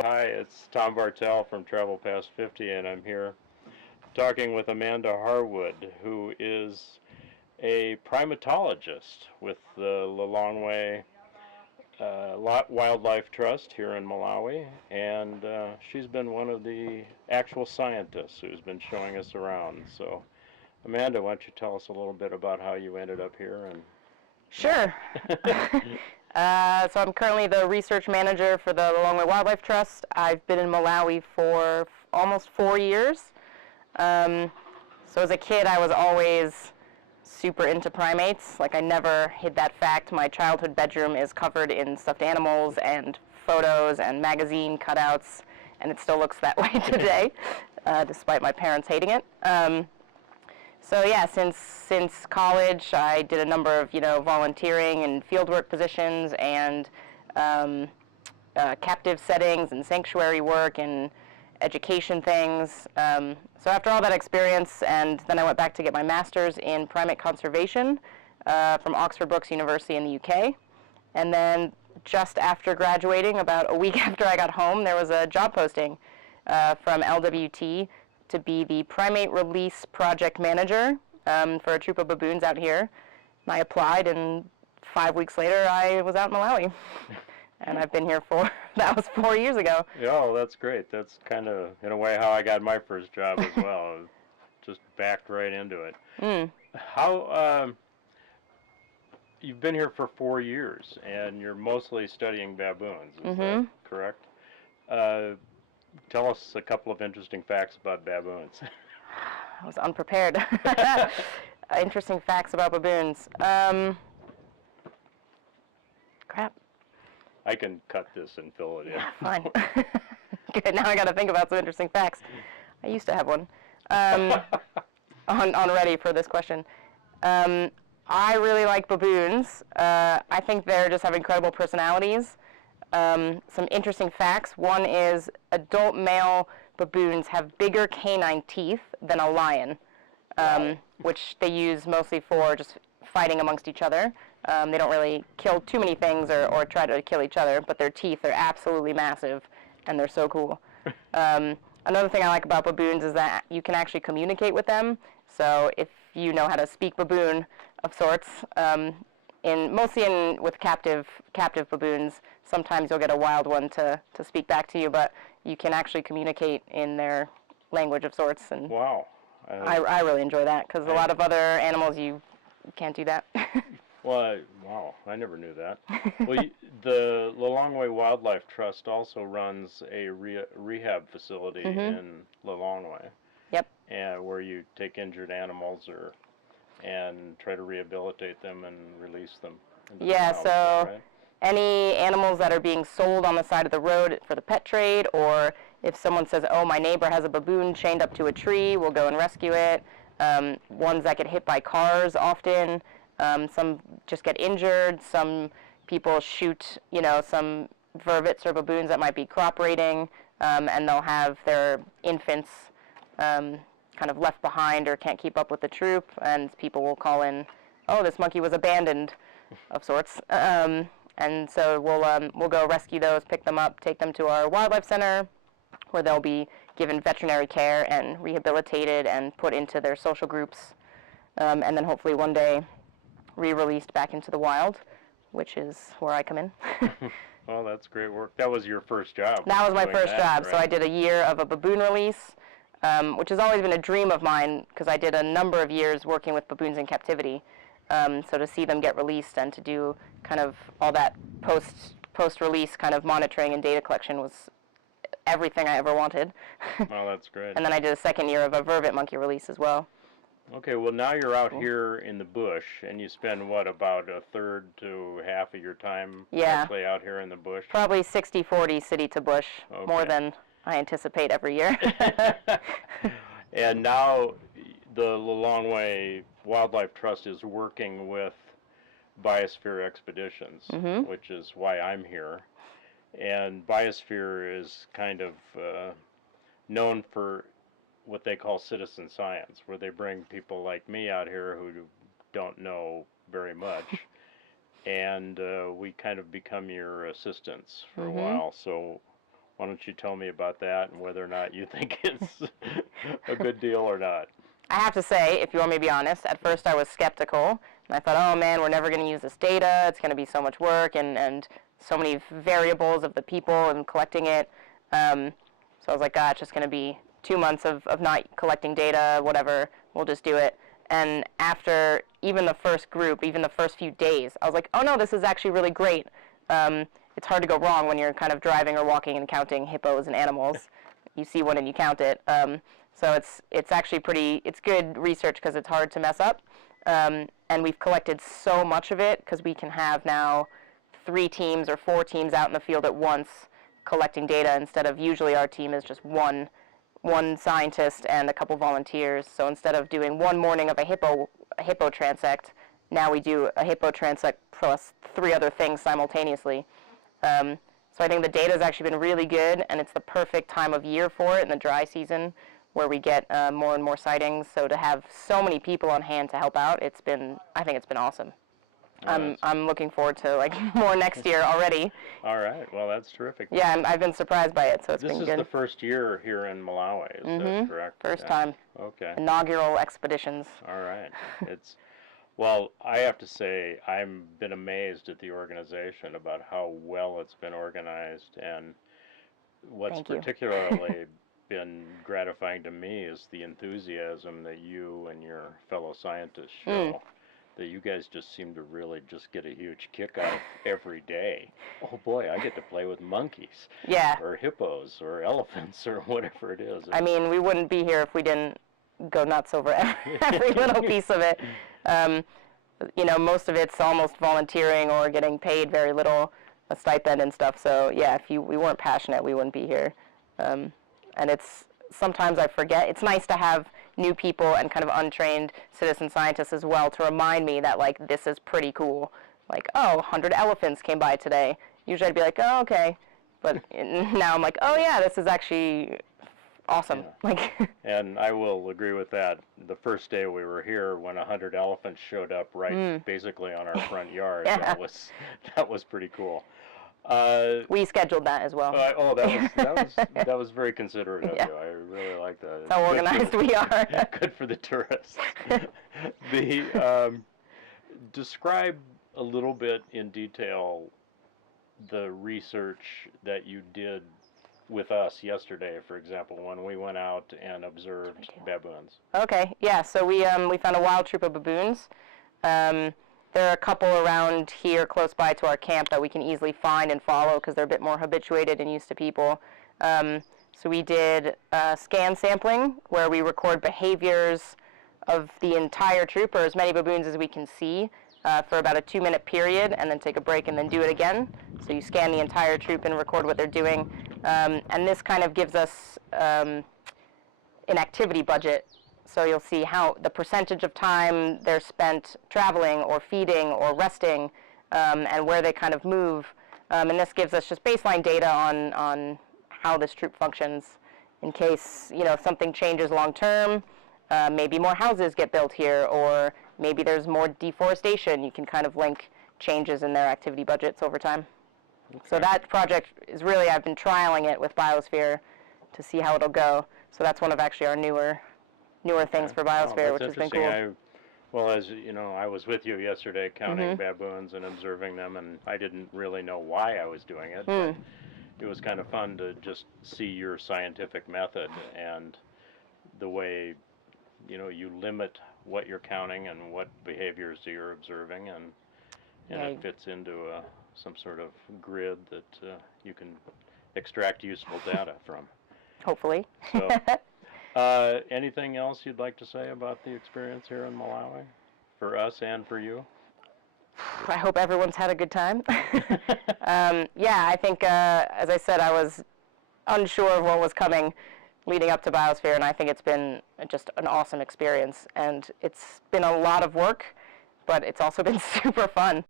Hi, it's Tom Bartel from Travel Past 50, and I'm here talking with Amanda Harwood, who is a primatologist with the Lilongwe Wildlife Trust here in Malawi, and she's been one of the actual scientists who's been showing us around. So, Amanda, why don't you tell us a little bit about how you ended up here and Sure. So I'm currently the research manager for the Longway Wildlife Trust. I've been in Malawi for almost 4 years. So as a kid, I was always super into primates. Like, I never hid that fact. My childhood bedroom is covered in stuffed animals and photos and magazine cutouts, and it still looks that way today, despite my parents hating it. So yeah, since college, I did a number of volunteering and fieldwork positions and captive settings and sanctuary work and education things. So after all that experience, and then I went back to get my master's in primate conservation from Oxford Brookes University in the UK. And then just after graduating, about a week after I got home, there was a job posting from LWT to be the primate release project manager for a troop of baboons out here. And I applied, and 5 weeks later, I was out in Malawi. And I've been here that was 4 years ago. Yeah, well, that's great. That's kind of, in a way, how I got my first job as well. Just backed right into it. How, you've been here for 4 years, and you're mostly studying baboons, is that correct? Tell us a couple of interesting facts about baboons. I was unprepared. Interesting facts about baboons. Crap. I can cut this and fill it in. Fine. Good. Now I got to think about some interesting facts. I used to have one on ready for this question. I really like baboons. I think they just have incredible personalities. Some interesting facts. One is adult male baboons have bigger canine teeth than a lion, which they use mostly for just fighting amongst each other. They don't really kill too many things or try to kill each other, but their teeth are absolutely massive, and they're so cool. Another thing I like about baboons is that you can actually communicate with them. So if you know how to speak baboon of sorts, mostly with captive baboons, sometimes you'll get a wild one to speak back to you, but you can actually communicate in their language of sorts. And wow. I really enjoy that, because a lot of other animals you can't do that. Well, wow, I never knew that. Well, the Lilongwe Wildlife Trust also runs a rehab facility in Lilongwe. Yep. And where you take injured animals and try to rehabilitate them and release them. Yeah, so right? Any animals that are being sold on the side of the road for the pet trade, or if someone says, oh, my neighbor has a baboon chained up to a tree, we'll go and rescue it. Ones that get hit by cars often. Some just get injured. Some people shoot, some vervets or baboons that might be cooperating, and they'll have their infants kind of left behind or can't keep up with the troop, and people will call in, oh, this monkey was abandoned, of sorts. And so we'll go rescue those, pick them up, take them to our wildlife center, where they'll be given veterinary care and rehabilitated and put into their social groups, and then hopefully one day re-released back into the wild, which is where I come in. Well, that's great work. That was your first job. That was my first job. Right? So I did a year of a baboon release, which has always been a dream of mine, because I did a number of years working with baboons in captivity. So to see them get released and to do kind of all that post-release kind of monitoring and data collection was everything I ever wanted. Well, that's great. And then I did a second year of a vervet monkey release as well. Okay, well, now you're out here in the bush, and you spend, what, about a third to half of your time actually out here in the bush? Probably 60-40 city to bush, more than I anticipate every year. And now the Lilongwe Wildlife Trust is working with Biosphere Expeditions, which is why I'm here. And Biosphere is kind of known for what they call citizen science, where they bring people like me out here who don't know very much, and we kind of become your assistants for a while. So Why don't you tell me about that and whether or not you think it's a good deal or not? I have to say, if you want me to be honest, at first I was skeptical, and I thought, oh man, we're never going to use this data, it's going to be so much work, and so many variables of the people and collecting it. So I was like, it's just going to be 2 months of not collecting data, whatever, we'll just do it. And after even the first group, even the first few days, I was like, oh no, this is actually really great. It's hard to go wrong when you're kind of driving or walking and counting hippos and animals. You see one and you count it. So it's actually it's good research because it's hard to mess up. And we've collected so much of it because we can have now 3 teams or 4 teams out in the field at once collecting data instead of usually our team is just one scientist and a couple volunteers. So instead of doing one morning of a hippo transect, now we do a hippo transect plus 3 other things simultaneously. So I think the data has actually been really good, and it's the perfect time of year for it in the dry season where we get more and more sightings. So to have so many people on hand to help out, I think it's been awesome. I'm looking forward to more next year already. All right. Well, that's terrific. Yeah, I've been surprised by it, so it's been good. This is the first year here in Malawi, is that correct? First time. Okay. Inaugural expeditions. All right. Well, I have to say, I've been amazed at the organization about how well it's been organized, and what's particularly been gratifying to me is the enthusiasm that you and your fellow scientists show. That you guys just seem to really just get a huge kick out of every day. Oh boy, I get to play with monkeys. Yeah. Or hippos or elephants or whatever it is. I mean, we wouldn't be here if we didn't go nuts over every little piece of it. Most of it's almost volunteering or getting paid very little, a stipend and stuff. So yeah, if we weren't passionate, we wouldn't be here. And sometimes I forget. It's nice to have new people and kind of untrained citizen scientists as well to remind me that this is pretty cool. 100 elephants came by today. Usually I'd be like, oh, okay. But now I'm like, oh yeah, this is actually awesome. Yeah. And I will agree with that. The first day we were here, when 100 elephants showed up basically on our front yard, that was pretty cool. We scheduled that as well. That was very considerate of you. I really like that. That's how organized we are. Good for the tourists. Describe a little bit in detail the research that you did with us yesterday, for example, when we went out and observed baboons. Okay, yeah. So we found a wild troop of baboons. There are a couple around here close by to our camp that we can easily find and follow because they're a bit more habituated and used to people. So we did scan sampling where we record behaviors of the entire troop, or as many baboons as we can see, for about a 2-minute period, and then take a break and then do it again. So you scan the entire troop and record what they're doing. And this kind of gives us an activity budget. So you'll see how the percentage of time they're spent traveling or feeding or resting, and where they kind of move. And this gives us just baseline data on how this troop functions in case something changes long term. Maybe more houses get built here, or maybe there's more deforestation. You can kind of link changes in their activity budgets over time. Okay. So that project is really, I've been trialing it with Biosphere to see how it'll go. So that's one of actually our newer things for Biosphere, which has been cool. Well, as you know, I was with you yesterday counting baboons and observing them, and I didn't really know why I was doing it. But it was kind of fun to just see your scientific method and the way, you limit what you're counting and what behaviors you're observing, and it fits into some sort of grid that you can extract useful data from. Hopefully. So, anything else you'd like to say about the experience here in Malawi, for us and for you? I hope everyone's had a good time. Yeah, I think, as I said, I was unsure of what was coming leading up to Biosphere, and I think it's been just an awesome experience. And it's been a lot of work, but it's also been super fun.